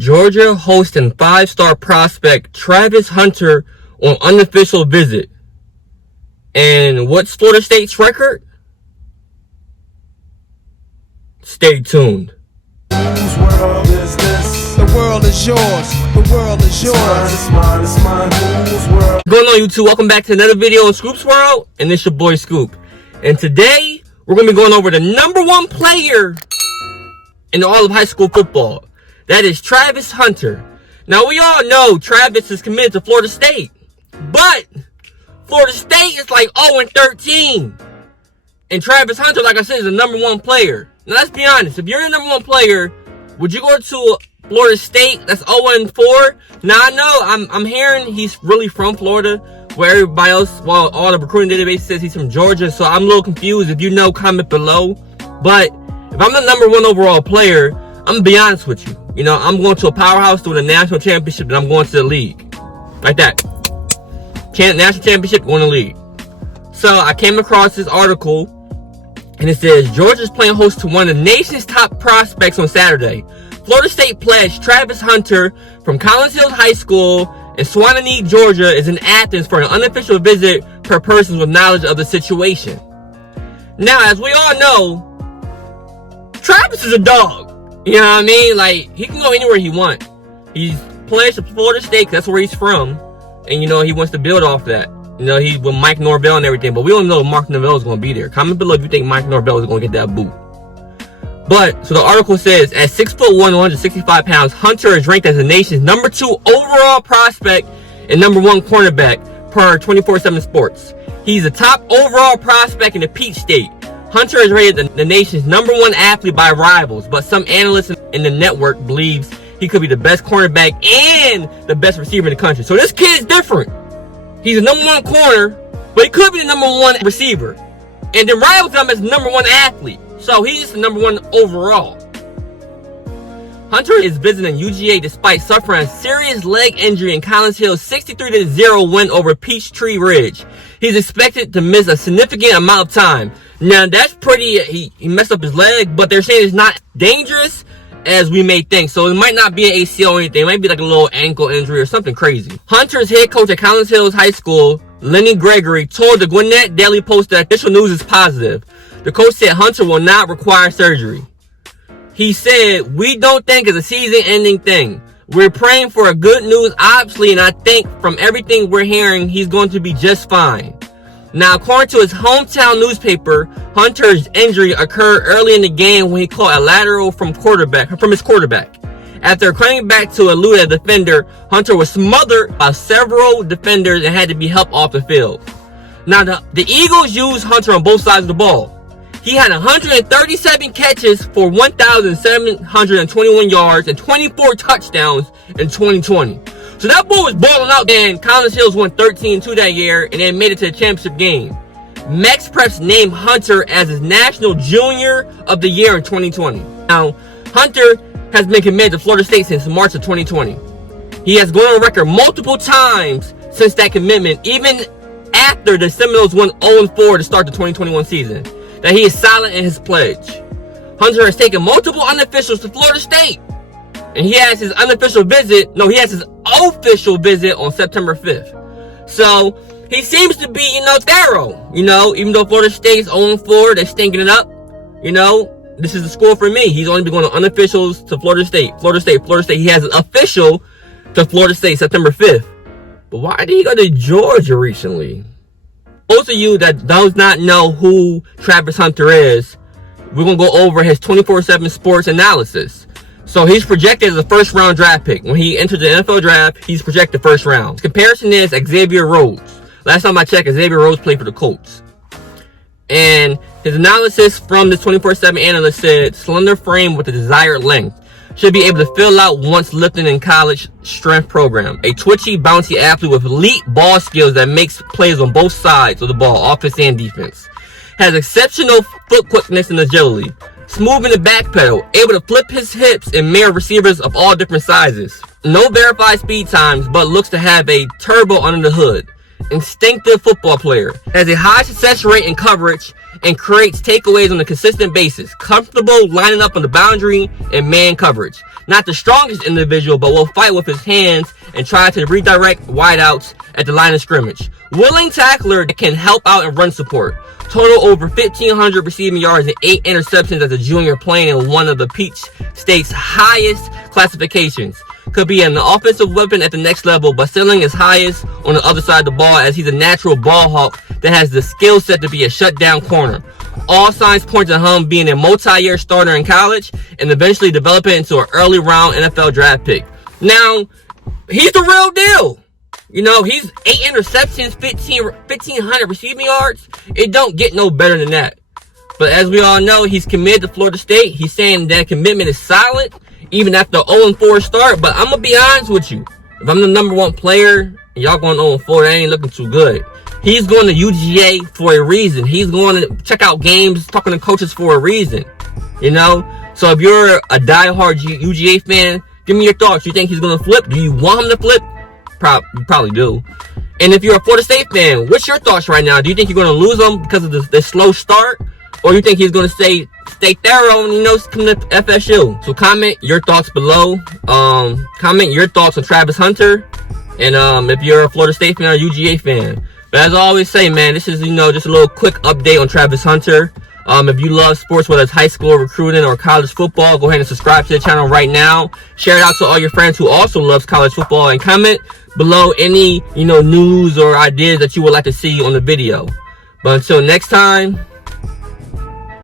Georgia hosting 5-star prospect Travis Hunter on unofficial visit. And what's Florida State's record? Stay tuned. Whose world is this? The world is yours. The world is yours. It's mine. Whose world? What's going on, YouTube? Welcome back to another video on Scoop's World, and it's your boy Scoop. And today we're gonna be going over the number one player in all of high school football. That is Travis Hunter. Now we all know Travis is committed to Florida State, but Florida State is like 0-13, and Travis Hunter, like I said, is the number one player. Now let's be honest. If you're the number one player, would you go to Florida State that's 0-4? Now I know I'm hearing he's really from Florida, where everybody else, well, all the recruiting database says he's from Georgia. So I'm a little confused. If you know, comment below. But if I'm the number one overall player, I'm gonna be honest with you. You know, I'm going to a powerhouse to win a national championship, and I'm going to the league. Like that. National championship, going to the league. So I came across this article, and it says, Georgia's playing host to one of the nation's top prospects on Saturday. Florida State pledge Travis Hunter from Collins Hills High School in Suwanee, Georgia, is in Athens for an unofficial visit per person with knowledge of the situation. Now, as we all know, Travis is a dog. You know what I mean? Like, he can go anywhere he wants. He's pledged to Florida State, that's where he's from. And, you know, he wants to build off that. You know, he's with Mike Norvell and everything. But we don't know if Mark Norvell is going to be there. Comment below if you think Mike Norvell is going to get that boot. But, so the article says, at 6'1", 165 pounds, Hunter is ranked as the nation's number 2 overall prospect and number 1 cornerback per 24/7 Sports. He's the top overall prospect in the Peach State. Hunter is rated the nation's number 1 athlete by rivals, but some analysts in the network believes he could be the best cornerback and the best receiver in the country. So this kid is different. He's the number 1 corner, but he could be the number 1 receiver. And then rivals him as the number 1 athlete. So he's just the number 1 overall. Hunter is visiting UGA despite suffering a serious leg injury in Collins Hill's 63-0 win over Peachtree Ridge. He's expected to miss a significant amount of time. Now that's pretty, he messed up his leg, but they're saying it's not dangerous as we may think. So it might not be an ACL or anything. It might be like a little ankle injury or something crazy. Hunter's head coach at Collins Hills High School, Lenny Gregory, told the Gwinnett Daily Post that official news is positive. The coach said Hunter will not require surgery. He said, we don't think it's a season-ending thing. We're praying for a good news, obviously, and I think from everything we're hearing, he's going to be just fine. Now, according to his hometown newspaper, Hunter's injury occurred early in the game when he caught a lateral from his quarterback. After coming back to elude a defender, Hunter was smothered by several defenders and had to be helped off the field. Now, the Eagles used Hunter on both sides of the ball. He had 137 catches for 1,721 yards and 24 touchdowns in 2020. So that boy was balling out, and Collins Hills won 13-2 that year and then made it to the championship game. Max Preps named Hunter as his National Junior of the Year in 2020. Now, Hunter has been committed to Florida State since March of 2020. He has gone on record multiple times since that commitment, even after the Seminoles won 0-4 to start the 2021 season, that he is silent in his pledge. Hunter has taken multiple unofficials to Florida State. And he has his official visit on September 5th. So, he seems to be, thorough. Even though Florida State's 0-4, they're stinking it up. This is the school for me. He's only been going to unofficials to Florida State. Florida State. He has an official to Florida State September 5th. But why did he go to Georgia recently? Most of you that does not know who Travis Hunter is, we're going to go over his 24/7 Sports analysis. So he's projected as a first-round draft pick. When he entered the NFL draft, he's projected first round. His comparison is Xavier Rhodes. Last time I checked, Xavier Rhodes played for the Colts. And his analysis from this 24/7 analyst said, slender frame with the desired length. Should be able to fill out once lifting in college strength program. A twitchy, bouncy athlete with elite ball skills that makes plays on both sides of the ball, offense and defense. Has exceptional foot quickness and agility. Smooth in the back pedal, able to flip his hips and mirror receivers of all different sizes. No verified speed times, but looks to have a turbo under the hood. Instinctive football player. Has a high success rate in coverage and creates takeaways on a consistent basis. Comfortable lining up on the boundary and man coverage. not the strongest individual, but will fight with his hands and try to redirect wideouts at the line of scrimmage. Willing tackler that can help out in run support. Total over 1,500 receiving yards and 8 interceptions as a junior, playing in one of the Peach State's highest classifications. Could be an offensive weapon at the next level, but ceiling is highest on the other side of the ball, as he's a natural ball hawk that has the skill set to be a shutdown corner. All signs point to him being a multi-year starter in college and eventually developing into an early round NFL draft pick. Now, he's the real deal. You know, he's 8 interceptions, 1,500 receiving yards. It don't get no better than that. But as we all know, he's committed to Florida State. He's saying that commitment is solid, even after 0-4 start. But I'm going to be honest with you. If I'm the number 1 player, and y'all going 0-4, that ain't looking too good. He's going to UGA for a reason. He's going to check out games, talking to coaches for a reason. You know? So if you're a diehard UGA fan, give me your thoughts. You think he's going to flip? Do you want him to flip? You probably do. And if you're a Florida State fan, what's your thoughts right now? Do you think you're going to lose him because of the slow start? Or you think he's going to stay thorough and, come to FSU? So comment your thoughts below. Comment your thoughts on Travis Hunter. And if you're a Florida State fan or a UGA fan. But as I always say, man, this is, just a little quick update on Travis Hunter. If you love sports, whether it's high school recruiting or college football, go ahead and subscribe to the channel right now. Share it out to all your friends who also loves college football, and comment below any, news or ideas that you would like to see on the video. But until next time,